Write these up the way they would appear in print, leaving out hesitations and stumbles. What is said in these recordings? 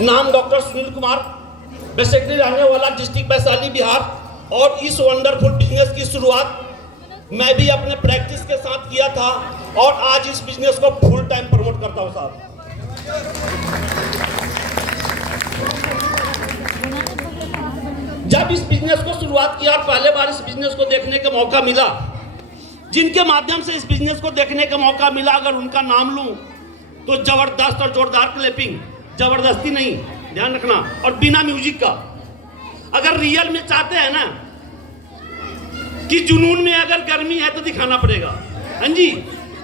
नाम doctor Sunil Kumar, basically रहने वाला डिस्ट्रिक्ट वैशाली बिहार। और इस वंडरफुल बिजनेस की शुरुआत मैं भी अपने प्रैक्टिस के साथ किया था और आज इस बिजनेस को फुल टाइम प्रमोट करता हूं साहब। जब इस बिजनेस को शुरुआत किया, पहले बार इस बिजनेस को देखने का मौका मिला, जिनके माध्यम से इस बिजनेस को देखने का मौका मिला, अगर उनका नाम लूं तो जबरदस्त और जोरदार क्लैपिंग, जबरदस्ती नहीं, ध्यान रखना, और बिना म्यूजिक का। अगर रियल में चाहते हैं ना कि जुनून में अगर गर्मी है तो दिखाना पड़ेगा, हाँ जी,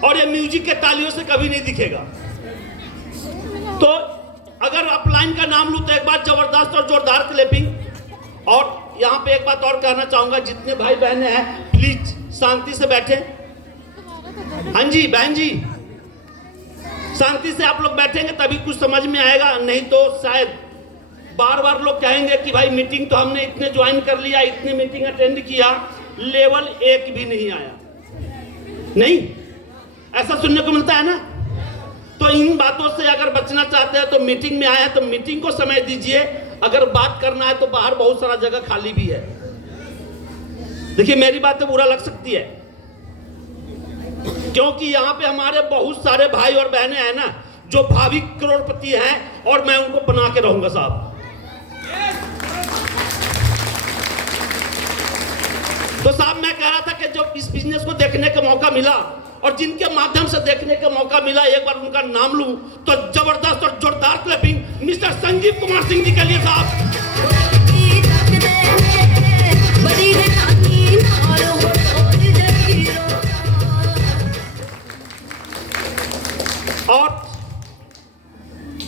और ये म्यूजिक के तालियों से कभी नहीं दिखेगा। तो अगर अपलाइन का नाम लूं तो एक बार जबरदस्त और जोरदार क्लैपिंग। और यहाँ पे एक बात और कहना चाहूंगा, जितने भाई बहनें हैं प्लीज शांति से बैठे। हाँ जी बहन जी, शांति से आप लोग बैठेंगे तभी कुछ समझ में आएगा, नहीं तो शायद बार बार लोग कहेंगे कि भाई मीटिंग तो हमने इतने ज्वाइन कर लिया, इतने मीटिंग अटेंड किया, लेवल 1 भी नहीं आया। नहीं, ऐसा सुनने को मिलता है ना। तो इन बातों से अगर बचना चाहते हैं तो मीटिंग में आए हैं तो मीटिंग को समय दीजिए। अगर बात करना है तो बाहर बहुत सारा जगह खाली भी है। देखिए मेरी बातें बुरा लग सकती है, क्योंकि यहाँ पे हमारे बहुत सारे भाई और बहनें हैं ना जो भावी करोड़पति हैं और मैं उनको बना के रहूंगा साहब। तो साहब मैं कह रहा था कि जो इस बिजनेस को देखने का मौका मिला और जिनके माध्यम से देखने का मौका मिला, एक बार उनका नाम लूं तो जबरदस्त और जोरदार क्लैपिंग मिस्टर संजीव कुमार सिंह जी के लिए साहब। और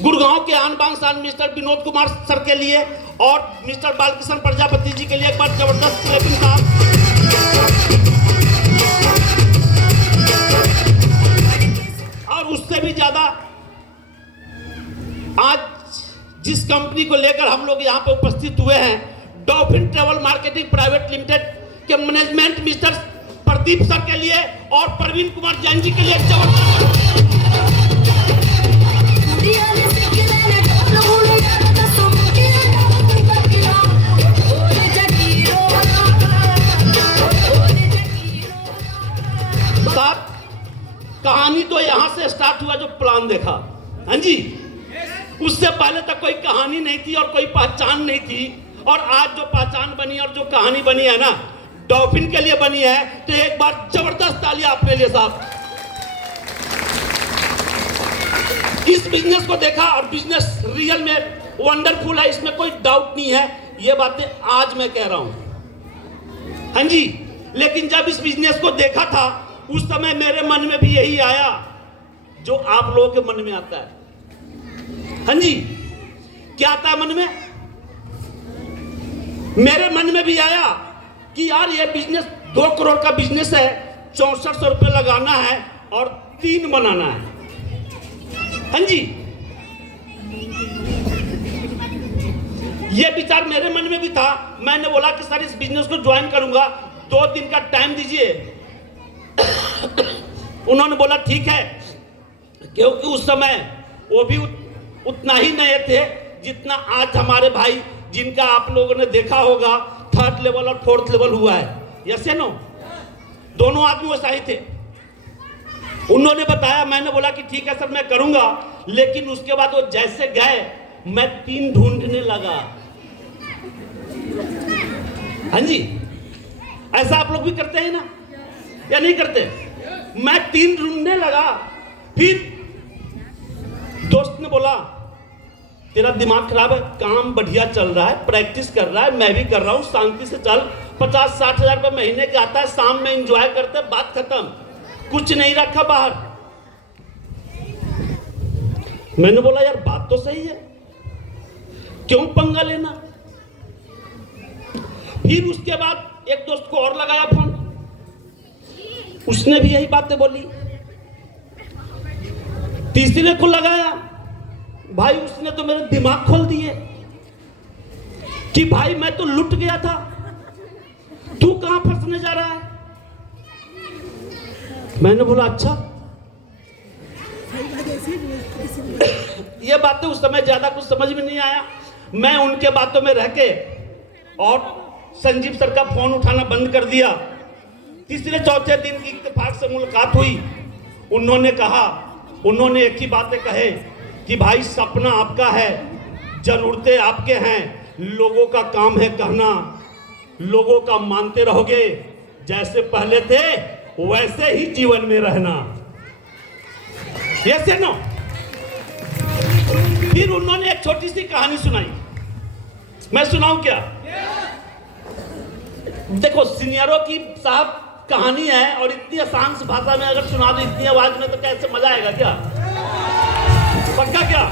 गुड़गांव के आन बान शान मिस्टर विनोद कुमार सर के लिए और मिस्टर बालकृष्ण प्रजापति जी के लिए एक बार जबरदस्त क्लैपिंग साहब। और उससे भी ज्यादा आज जिस कंपनी को लेकर हम लोग यहाँ पे उपस्थित हुए हैं, dolphin travel marketing private limited के मैनेजमेंट मिस्टर प्रदीप सर के लिए और प्रवीण कुमार जैन जी के लिए जबरदस्त। कहानी तो यहां से स्टार्ट हुआ, जो प्लान देखा, हाँ जी, उससे पहले तक कोई कहानी नहीं थी और कोई पहचान नहीं थी। और आज जो पहचान बनी और जो कहानी बनी है ना, डॉल्फिन के लिए बनी है। तो एक बार जबरदस्त तालियां अपने लिए साहब। इस बिजनेस को देखा और बिजनेस रियल में वंडरफुल है, इसमें कोई डाउट नहीं है। ये बातें आज मैं कह रहा हूं, हाँ जी, लेकिन जब इस बिजनेस को देखा था उस समय मेरे मन में भी यही आया जो आप लोगों के मन में आता है। हाँ जी, क्या आता है मन में? मेरे मन में भी आया कि यार ये बिजनेस 2 करोड़ का बिजनेस है, 6400 रुपये लगाना है और 3 बनाना है। हाँ जी, ये विचार मेरे मन में भी था। मैंने बोला कि सर इस बिजनेस को ज्वाइन करूंगा, 2 दिन का टाइम दीजिए। उन्होंने बोला ठीक है, क्योंकि उस समय वो भी उतना ही नए थे जितना आज हमारे भाई, जिनका आप लोगों ने देखा होगा 3rd लेवल और 4th लेवल हुआ है। यस या नो? दोनों आदमी वैसा ही थे। उन्होंने बताया, मैंने बोला कि ठीक है सर मैं करूंगा। लेकिन उसके बाद वो जैसे गए मैं 3 ढूंढने लगा। हाँ जी, ऐसा आप लोग भी करते हैं ना या नहीं करते? मैं 3 ढूंढने लगा। फिर दोस्त ने बोला तेरा दिमाग खराब है, काम बढ़िया चल रहा है, प्रैक्टिस कर रहा है, मैं भी कर रहा हूं, शांति से चल, 50-60 हजार रुपये महीने के आता है, शाम में एंजॉय करते, बात खत्म, कुछ नहीं रखा बाहर। मैंने बोला यार बात तो सही है, क्यों पंगा लेना। फिर उसके बाद एक दोस्त को और लगाया फोन, उसने भी यही बातें बोली। तीसरे को लगाया, भाई उसने तो मेरे दिमाग खोल दिए कि भाई मैं तो लुट गया था, तू कहां फंसने जा रहा है। मैंने बोला अच्छा, ये बातें उस समय ज्यादा कुछ समझ में नहीं आया। मैं उनके बातों में रह के और संजीव सर का फोन उठाना बंद कर दिया। तीसरे चौथे दिन की इत्तेफाक से मुलाकात हुई। उन्होंने एक ही बातें कहे कि भाई सपना आपका है, जरूरतें आपके हैं, लोगों का काम है कहना, लोगों का मानते रहोगे, जैसे पहले थे वैसे ही जीवन में रहना। यस या नो? फिर उन्होंने एक छोटी सी कहानी सुनाई। मैं सुनाऊं क्या? देखो, सीनियरों की साहब कहानी है और इतनी आसान सी भाषा में अगर सुना दो, इतनी आवाज में, तो कैसे मजा आएगा क्या? पक्का क्या?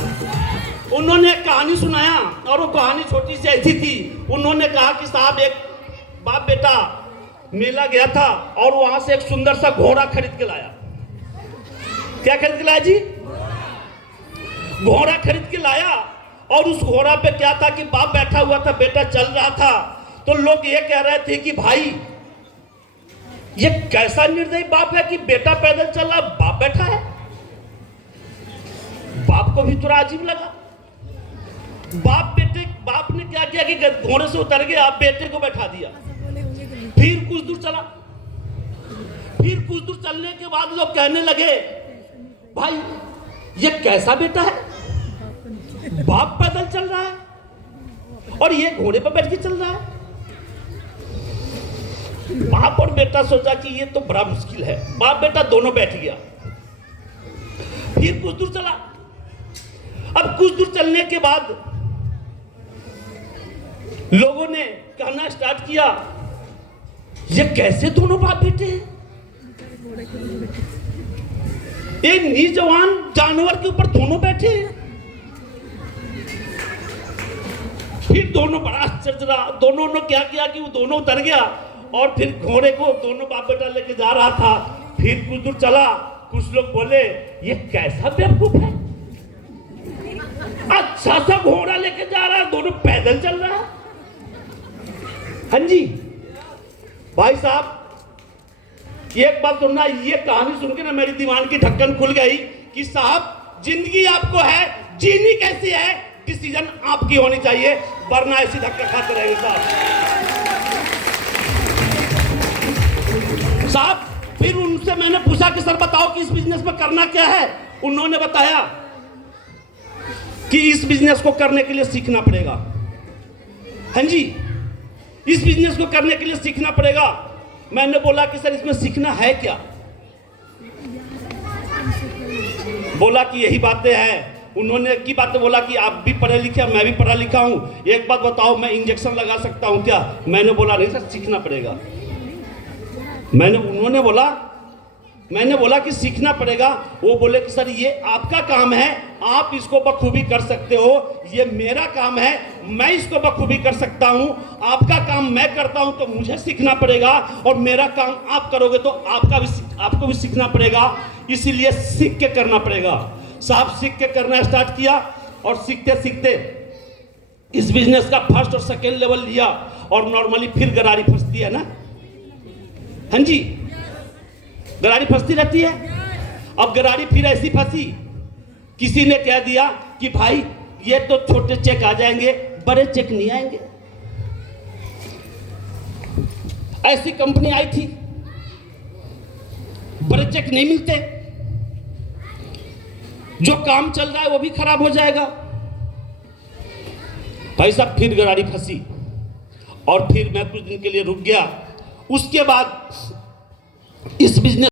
उन्होंने एक कहानी सुनाया और वो कहानी छोटी सी ऐसी थी। उन्होंने कहा कि साहब एक बाप बेटा मेला गया था और वहां से एक सुंदर सा घोड़ा खरीद के लाया। क्या खरीद के लाया जी? घोड़ा खरीद के लाया। और उस घोड़ा पे क्या था कि बाप बैठा हुआ था, बेटा चल रहा था। तो लोग ये कह रहे थे कि भाई ये कैसा निर्दयी बाप है कि बेटा पैदल चल रहा, बाप बैठा है। बाप को भी थोड़ा अजीब लगा। बाप ने क्या किया कि घोड़े से उतर गया, बेटे को बैठा दिया। फिर कुछ दूर चलने के बाद लोग कहने लगे, भाई ये कैसा बेटा है, बाप पैदल चल रहा है और ये घोड़े पर बैठ के चल रहा है। बाप और बेटा सोचा कि ये तो बड़ा मुश्किल है। बाप बेटा दोनों बैठ गया। फिर कुछ दूर चला। अब कुछ दूर चलने के बाद लोगों ने कहना स्टार्ट किया, ये कैसे दोनों बाप बेटे हैं? एक निजवान जानवर के ऊपर दोनों बैठे हैं। फिर दोनों बड़ा आश्चर्य रहा। दोनों ने क्या किया कि वो दोनों उतर गया और फिर घोड़े को दोनों बाप बेटा लेके जा रहा था। फिर कुछ दूर चला। कुछ लोग बोले, ये कैसा बेवकूफ है, अच्छा सा घोड़ा लेके जा रहा है, दोनों पैदल चल रहा है। हाँ जी भाई साहब, एक बात सुनना, ये कहानी सुन के ना मेरी दीवान की ढक्कन खुल गई कि साहब जिंदगी आपको है, जीनी कैसी है, डिसीजन आपकी होनी चाहिए, वरना ऐसी धक्का खाते रहेंगे साहब। फिर उनसे मैंने पूछा कि सर बताओ कि इस बिजनेस में करना क्या है। उन्होंने बताया कि इस बिजनेस को करने के लिए सीखना पड़ेगा। हाँ जी, इस बिजनेस को करने के लिए सीखना पड़ेगा। मैंने बोला कि सर इसमें सीखना है क्या? बोला कि यही बातें हैं। उन्होंने की बातें बोला कि आप भी पढ़े लिखे, मैं भी पढ़ा लिखा हूं, एक बात बताओ, मैं इंजेक्शन लगा सकता हूं क्या? मैंने बोला नहीं सर, सीखना पड़ेगा। मैंने बोला कि सीखना पड़ेगा। वो बोले कि सर ये आपका काम है, आप इसको बखूबी कर सकते हो, ये मेरा काम है, मैं इसको बखूबी कर सकता हूं। आपका काम मैं करता हूं तो मुझे सीखना पड़ेगा, और मेरा काम आप करोगे तो आपको भी सीखना पड़ेगा। इसीलिए सीख के करना पड़ेगा। साहब सीख के करना स्टार्ट किया और सीखते सीखते इस बिजनेस का फर्स्ट और सेकेंड लेवल लिया। और नॉर्मली फिर गरारी फंसती है ना, हाँ जी, गरारी फंसती रहती है। अब गरारी फिर ऐसी फंसी, किसी ने कह दिया कि भाई ये तो छोटे चेक आ जाएंगे, बड़े चेक नहीं आएंगे। ऐसी कंपनी आई थी, बड़े चेक नहीं मिलते, जो काम चल रहा है वो भी खराब हो जाएगा। भाई साहब फिर गरारी फंसी और फिर मैं कुछ दिन के लिए रुक गया। उसके बाद इस बिजनेस